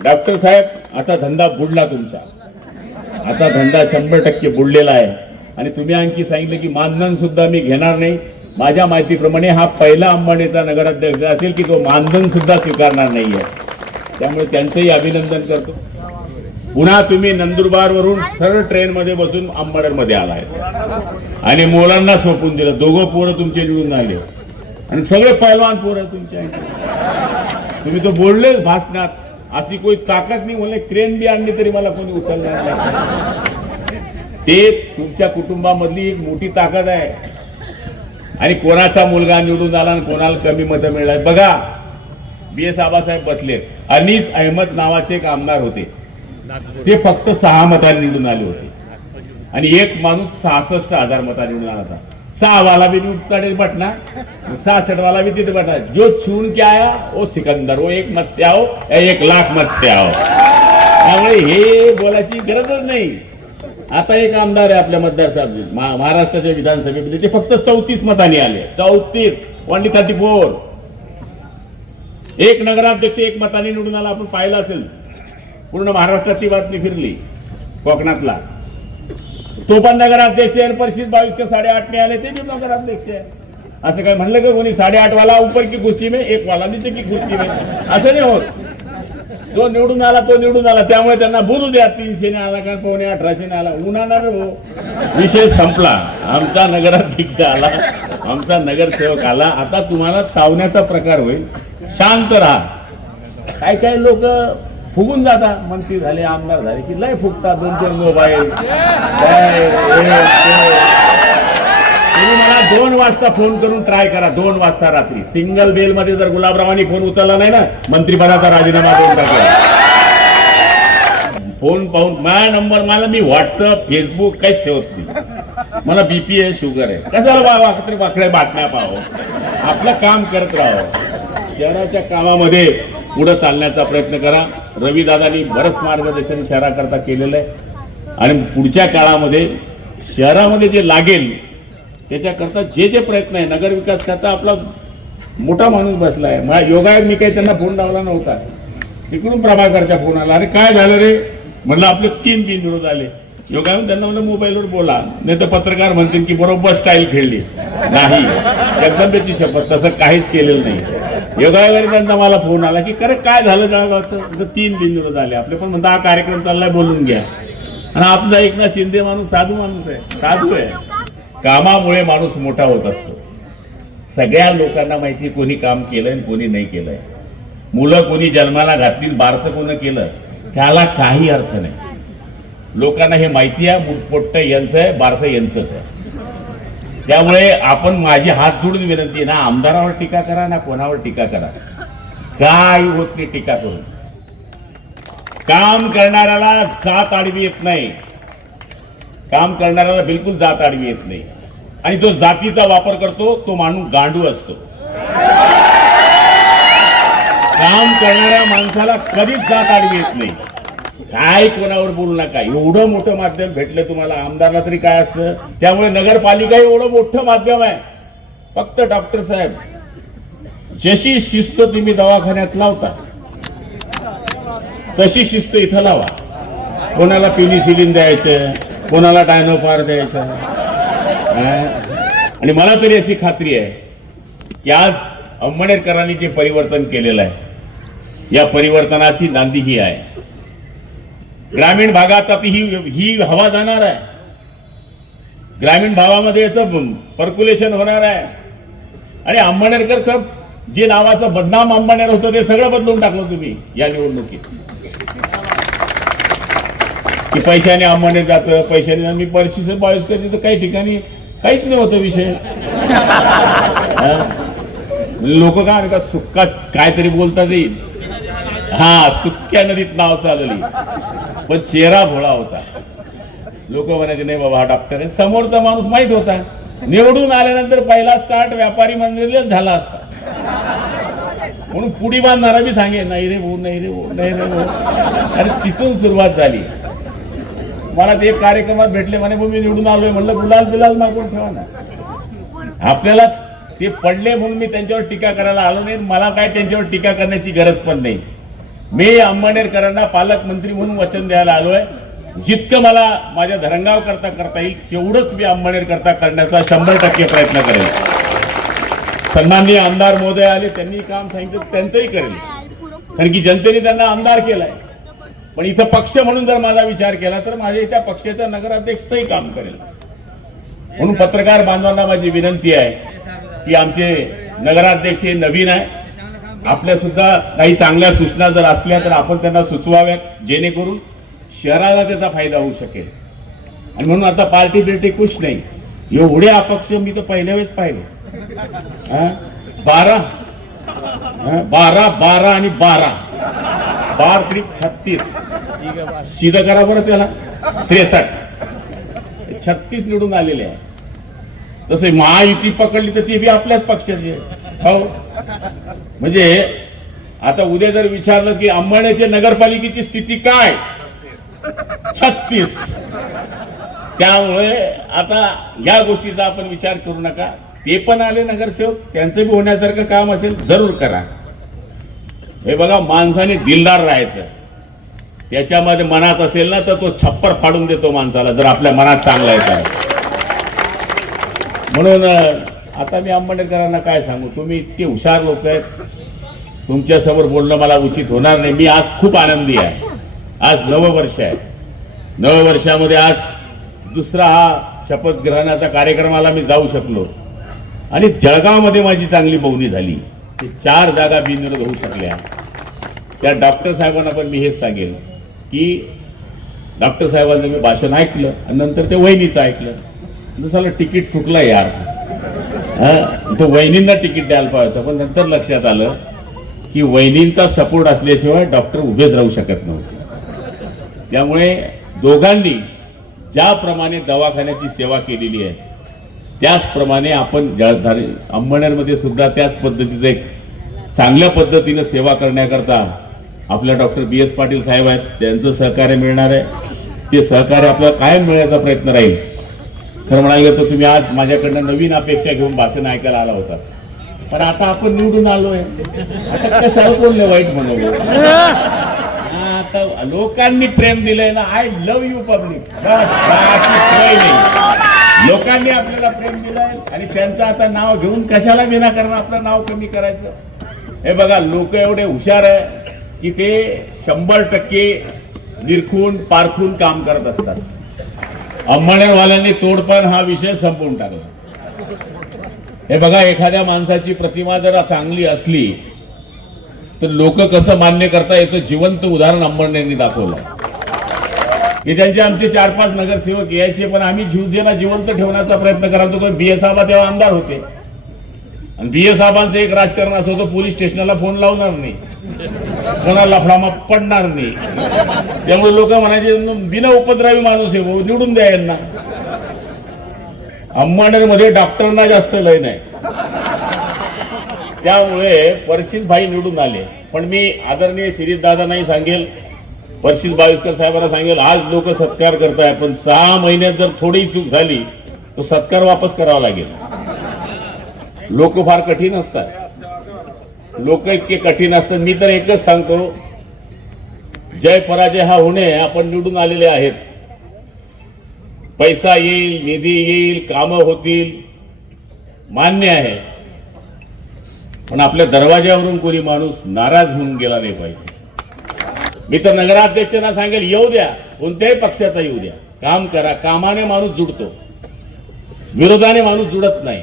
Doctor साहेब, आता धंदा बुडला तुमचा. आता धंदा 100% बुडलेला आहे. आणि तुम्ही आणखी सांगितलं की मानधन सुद्धा मी घेणार नाही. माझ्या माहितीप्रमाणे हा पहिला अंबानीचा नगराध्यक्ष असेल की तो मानधन सुद्धा स्वीकारणार नाहीये. त्यामुळे त्यांचंही अभिनंदन करतो. पुन्हा तुम्ही नंदुरबारवरून सरळ ट्रेनमध्ये बसून अंबाडरमध्ये आलाय आणि मुलांना सोपून दिलं. दोघं पोरं तुमचे निवडून आले आणि सगळे पहिलवान पोरं तुमच्या. तुम्ही तो बोललेच भाषणात, अशी कोई ताकद नाही म्हणले क्रेन बी आणली तरी मला कोणी उचलणार नाही. ते तुमच्या कुटुंबामधली एक मोठी ताकद आहे. आणि कोणाचा मुलगा निवडून आला आणि कोणाला कमी मतं मिळाली बघा. BS आबासाहेब बसलेत. अनीस अहमद नावाचे एक आमदार होते, ते फक्त 6 मतांनी निवडून आले होते आणि एक माणूस 66,000 मतांनी निवडून आला होता. 6 वाला भी निवडता बटना, 66 वाला भी तिथे बटना. जो छून के आया वो सिकंदर, वो 1 मत से आओ या 1 लाख मत से आओ. त्यामुळे हे बोलायची गरजच नाही. आता एक आमदार आहे आपल्या मतदारसंघात महाराष्ट्राच्या विधानसभेमध्ये, ते फक्त 34 मतांनी आले. 34, ओनली 34. एक नगराध्यक्ष 1 मतांनी निवडून आला. आपण पाहिलं असेल, पूर्ण महाराष्ट्रात ती बातमी फिरली. कोकणातला तो पण नगराध्यक्ष आहे. परिषद 22 के 8.5 ने आले, ते भी नगराध्यक्ष आहे. असं काय म्हणलं का कोणी 8.5 वाला ऊपर की कुर्सी में, 1 वाला नीचे की कुर्सी में? असं नाही होत. तो निवडून आला, तो निवडून आला. त्यामुळे त्यांना बोलू द्या. 300 ने आला का 1850 ने आला, उन्हाणार हो. विषय संपला. आमचा नगराध्यक्ष आला, आमचा नगरसेवक आला. आता तुम्हाला चावण्याचा प्रकार होईल. शांत राहा. काय काय लोक फुगून जातात. मंत्री झाले, आमदार झाले की लय फुगतात. 2-4 मोबाईल. तुम्ही मला 2 वाजता फोन करून ट्राय करा. 2 वाजता रात्री सिंगल बेल मध्ये जर गुलाबरावांनी फोन उचलला नाही ना, मंत्रिपदाचा राजीनामा देऊन टाकला. फोन पाहून माझा नंबर, मला मी व्हॉट्सअप फेसबुक काहीच ठेवत नाही. मला BP आहे, शुगर आहे. कशाला वाकड्या बातम्या पाहावं. आपलं काम करत राहावं. शहराच्या कामामध्ये पुढे चालण्याचा प्रयत्न करा. रविदादांनी बरंच मार्गदर्शन शहराकरता केलेलं आहे आणि पुढच्या काळामध्ये शहरामध्ये जे लागेल त्याच्याकरता जे जे प्रयत्न आहे. नगर विकास करता आपला मोठा माणूस बसला आहे. माझ्या योगायोग मी काही त्यांना फोन लावला नव्हता. तिकडून प्रभाकरच्या फोन आला. अरे काय झालं रे म्हणलं, आपले 3 बिनविरोध आले. योगायोग त्यांना म्हणलं मोबाईलवर बोला, नाही तर पत्रकार म्हणतील की बरोबर स्टाईल खेळली. नाही, जगदंबेची शपथ तसं काहीच केलेलं नाही. योगायोगाने त्यांचा मला फोन आला की खरं काय झालं जळगावचं. 3 बिनविरोध आले. आपले पण म्हणता हा कार्यक्रम चाललाय, बोलून घ्या. आणि आपला एकनाथ शिंदे माणूस साधू माणूस आहे, साधू आहे. कामामुळे माणूस मोठा होत असतो. सगळ्या लोकांना माहिती कोणी काम केलंय आणि कोणी नाही केलंय. मुलं कोणी जन्माला घातली, बारसं कोणी केलं, त्याला काही अर्थ नाही. लोकांना हे माहिती आहे. मुठपोट्ट यांचं आहे, बारसं यांचंच आहे. त्यामुळे आपण माझी हात जोडून विनंती आहे, ना आमदारावर टीका करा ना कोणावर टीका करा. काय होत नाही टीका करून. काम करणाऱ्याला जात आडवी येत नाही. काम करणाऱ्याला बिलकुल जात आडवी येत नाही. आणि जो जातीचा वापर करतो तो माणूस गांडू असतो. काम करणाऱ्या माणसाला कधीच जात आडवी येत नाही. काय कोणावर बोलू नका. एवढं मोठं माध्यम भेटलं तुम्हाला. आमदारला तरी काय असतं. त्यामुळे नगरपालिका एवढं मोठं माध्यम आहे. फक्त डॉक्टर साहेब, जशी शिस्त तुम्ही दवाखान्यात लावता तशी शिस्त इथं लावा. कोणाला पेनिसिलिन द्यायचं, कोणाला डायनोफार द्यायचं. आणि मला तरी अशी खात्री आहे की आज अंबनेरकरांनी जे परिवर्तन केलेलं आहे, या परिवर्तनाची नांदी ही आहे. ग्रामीण भागात आता ही हवा जाणार आहे. ग्रामीण भागामध्ये याचं पर्क्युलेशन होणार आहे. आणि अंबनेरकर जे नावाचं बदनाम अंबनेर होतं ते सगळं बदलून टाकलं तुम्ही या निवडणुकीत. की पैशाने अंबनेर जातं, पैशाने. मी 22 कधी तर काही ठिकाणी काहीच नाही होतं विषय. लोक काय म्हणतात, सुक्का काहीतरी बोलतात येईल. हा, सुक्या नदीत नाव चालली, पण चेहरा भोळा होता. लोक म्हणायचे नाही बाबा हा डॉक्टर आहे. समोरचा माणूस माहित होता. निवडून आल्यानंतर पहिला स्टार्ट व्यापारी मंडळीला झाला असता. म्हणून पुढी बांधणारा बी सांगे नाही रे भाऊ, नाही रे भाऊ, नाही रे भाऊ. आणि तिथून सुरुवात झाली. मला ते कार्यक्रमात भेटले, म्हणे मी निवडून आलोय. म्हणलं गुलाल बिलाल मागून ठेवा ना. आपल्याला ते पडले म्हणून मी त्यांच्यावर टीका करायला आलो नाही. मला काय त्यांच्यावर टीका करण्याची गरज पण नाही. मी अंमळनेरकरांना पालकमंत्री म्हणून वचन द्यायला आलोय. जितकं मला माझ्या धरणगाव करता येईल तेवढंच मी अंमळनेर करता करण्याचा 100% प्रयत्न करेल. सन्माननीय आमदार महोदय आले, त्यांनी काम सांगितलं त्यांचंही करेल, कारण की जनतेने त्यांना आमदार केलाय. पण इथं पक्ष म्हणून जर माझा विचार केला तर माझ्या इथल्या पक्षाचा नगराध्यक्षही काम करेल. म्हणून पत्रकार बांधवांना माझी विनंती आहे की आमचे नगराध्यक्ष हे नवीन आहे, आपल्या सुद्धा काही चांगल्या सूचना जर असल्या तर आपण त्यांना सुचवाव्यात, जेणेकरून शहराला त्याचा फायदा होऊ शकेल. आणि म्हणून आता पार्टी बिर्टी कुछ नाही, एवढे अपक्ष मी तर पहिल्या वेळेस पाहिले. 12 आणि 12 36 सीधा करा बरं त्याला, 63 36 निवडून आलेले आहे. तसे महायुती पकडली तर ती बी आपल्याच पक्षाची आहे. हो, म्हणजे आता उद्या जर विचारलं की अंमळनेरच्या नगरपालिकेची स्थिती काय, 36. त्यामुळे आता या गोष्टीचा आपण विचार करू नका. ते पण आले नगरसेवक, त्यांचं बी होण्यासारखं काम असेल जरूर करा. हे बघा, माणसाने दिलदार राहायचं. त्याच्यामध्ये मनात असेल ना तर तो छप्पर फाडून देतो माणसाला, जर आपल्या मनात चांगला आहे तर. म्हणून आता मी अंमळनेरकरांना काय सांगू, तुम्ही इतके हुशार लोक आहेत, तुमच्यासमोर बोलणं मला उचित होणार नाही. मी आज खूप आनंदी आहे. आज नववर्ष आहे. नववर्षामध्ये आज दुसरा हा शपथग्रहणाचा कार्यक्रमाला मी जाऊ शकलो. आणि जळगावमध्ये माझी चांगली बोलणी झाली. 4 जागा बिनविरोध होऊ शकल्या. त्या डॉक्टर साहेबांना पण मी हेच सांगेल की डॉक्टर साहेबांचं मी भाषण ऐकलं आणि नंतर ते वहिनीचं ऐकलं. जसं तिकीट चुकलं यार, तो वहिनींना तिकीट द्यायला पाहिजे. पण नंतर लक्षात आलं की वहिनींचा सपोर्ट असल्याशिवाय डॉक्टर उभेच राहू शकत नव्हते. त्यामुळे दोघांनी ज्याप्रमाणे दवाखान्याची सेवा केलेली आहे त्याचप्रमाणे आपण अंमळनेरमध्ये सुद्धा त्याच पद्धतीचं एक चांगल्या पद्धतीनं सेवा करण्याकरता आपल्या डॉक्टर BS पाटील साहेब आहेत, त्यांचं सहकार्य मिळणार आहे. ते सहकार्य आपल्याला कायम मिळण्याचा प्रयत्न राहील. खरं म्हणायला तर तुम्ही आज माझ्याकडनं नवीन अपेक्षा घेऊन भाषण ऐकायला आला होता, पण आता आपण निवडून आलोय. आता कसं बोलले वाईट म्हणून, आता लोकांनी प्रेम दिलंय ना. I love you public. लोकांनी आपल्याला प्रेम दिलंय आणि त्यांचं आता नाव घेऊन कशाला विनाकारण आपलं नाव कमी करायचं. हे बघा, लोक एवढे हुशार आहे की ते 100% निरखून पारखून काम करत असतात. अंमळनेरवाल्यांनी तोडपण हा विषय संपवून टाकला. हे बघा, एखाद्या माणसाची प्रतिमा जर चांगली असली तर लोक कसं मान्य करता याचं जिवंत उदाहरण अंमळनेरनी दाखवलं. की त्यांचे आमचे 4-5 नगरसेवक यायचे, पण आम्ही शिवसेना जिवंत ठेवण्याचा प्रयत्न करायचो. BS साहेब तेव्हा आमदार होते आणि BS साहेबांचं एक राजकारण असं होतं, पोलीस स्टेशनला फोन लावणार नाही, कोणाला लफडामा पडणार नाही. त्यामुळे लोक म्हणायचे बिना उपद्रवी माणूस आहे भाऊ, निवडून द्या यांना. अंमळनेरमध्ये डॉक्टरांना जास्त लय नाही, त्यामुळे परशील भाई निवडून आले. पण मी आदरणीय शिरीष दादांनाही सांगेल, परशील बाविस्कर साहेबांना सांगेल, आज लोक सत्कार करताय, पण 6 महिन्यात जर थोडी चूक झाली तो सत्कार वापस करावा लागेल. लोक फार कठीण असतात, लोक इतके कठीण असतात. मी तर एकच सांगतो, जय पराजय हा होणे. आपण निवडून आलेले आहेत, पैसा येईल, निधी येईल, कामं होतील, मान्य आहे. पण आपल्या दरवाज्यावरून कोणी माणूस नाराज होऊन गेला नाही पाहिजे. मी तर नगराध्यक्षांना सांगेल, येऊ द्या, कोणत्याही पक्षाचा येऊ द्या, काम करा. कामाने माणूस जुडतो, विरोधाने माणूस जुडत नाही.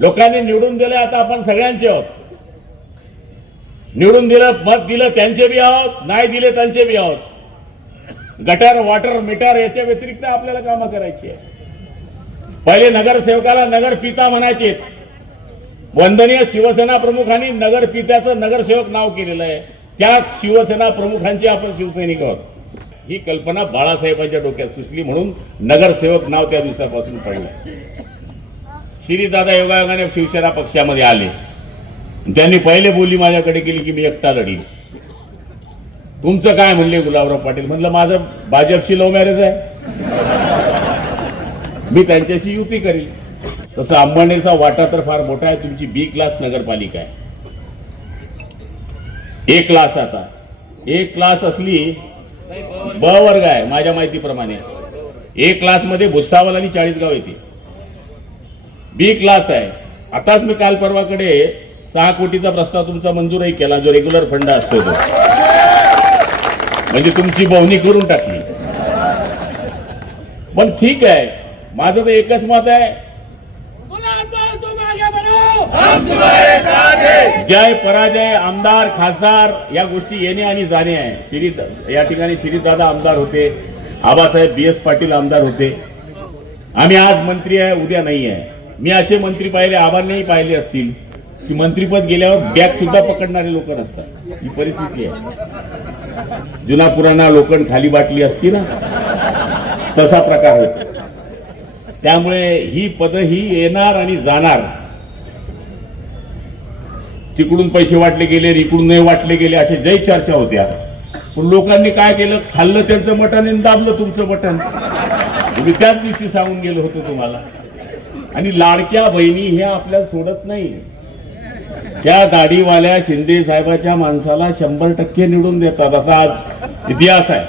लोकांनी निवडून दिले, आता आपण सगळ्यांचे आहोत. निवडून दिलं, मत दिलं, त्यांचे बी आहोत, नाही दिले त्यांचे बी आहोत. गटर, वॉटर, मीटर याच्या व्यतिरिक्त आपल्याला कामं करायची आहे. पहिले नगरसेवकाला नगरपिता म्हणायचे. वंदनीय शिवसेना प्रमुखांनी नगरपित्याचं नगरसेवक नाव केलेलं आहे. त्या शिवसेना प्रमुखांची आपण शिवसैनिक आहोत. ही कल्पना बाळासाहेबांच्या डोक्यात सुचली, म्हणून नगरसेवक नाव त्या दिवसापासून पडलं. श्रीदादा योगायोगाने शिवसेना पक्षामध्ये आले. त्यांनी पहिले बोली माझ्याकडे केली की मी एकटा लढीन. तुमचं काय म्हणले गुलाबराव पाटील? म्हणलं माझं भाजपशी लव्ह मॅरेज आहे, मी त्यांच्याशी युती करील. तसं अंमळनेरचा वाटा तर फार मोठा आहे. तुमची B क्लास नगरपालिका आहे, A क्लास. आता एक क्लास असली ब वर्ग आहे माझ्या माहितीप्रमाणे. एक क्लास मध्ये भुसावळ आणि 40 गाव येते. बी क्लास आहे. आताच मी काल परवाकडे 6 कोटीचा प्रस्ताव तुमचा मंजूरही केला, जो रेग्युलर फंड असतो तो, म्हणजे तुमची बोवणी करून टाकली. पण ठीक आहे, माझं तर एकच मत आहे, जय पराजय, आमदार खासदार या गोष्टी येणे आणि जाणे आहे. या ठिकाणी श्रीदादा आमदार होते, आबासाहेब BS पाटील आमदार होते. आम्ही आज मंत्री आहे, उद्या नाही आहे. मी असे मंत्री पाहिले, आबांनाही पाहिले असतील, की मंत्रीपद गेल्यावर बॅग सुद्धा पकडणारे लोक नसतात. ही परिस्थिती आहे. जुना पुराणा लोखंड खाली बाटली असती ना, तसा प्रकार होतो. त्यामुळे ही पद ही येणार आणि जाणार. तिकडून पैसे वाटले गेले, इकडून नाही वाटले गेले, असे जय चर्चा होत्या. पण लोकांनी काय केलं, खाल्लं त्यांचं मटण आणि दाबलं तुमचं बटन. मी त्याच दिवशी सांगून गेलो होतो तुम्हाला. आणि लाडक्या बहिणी ह्या आपल्याला सोडत नाही. त्या दाढीवाल्या शिंदे साहेबाच्या माणसाला 100% निवडून देतात, असा आज इतिहास आहे.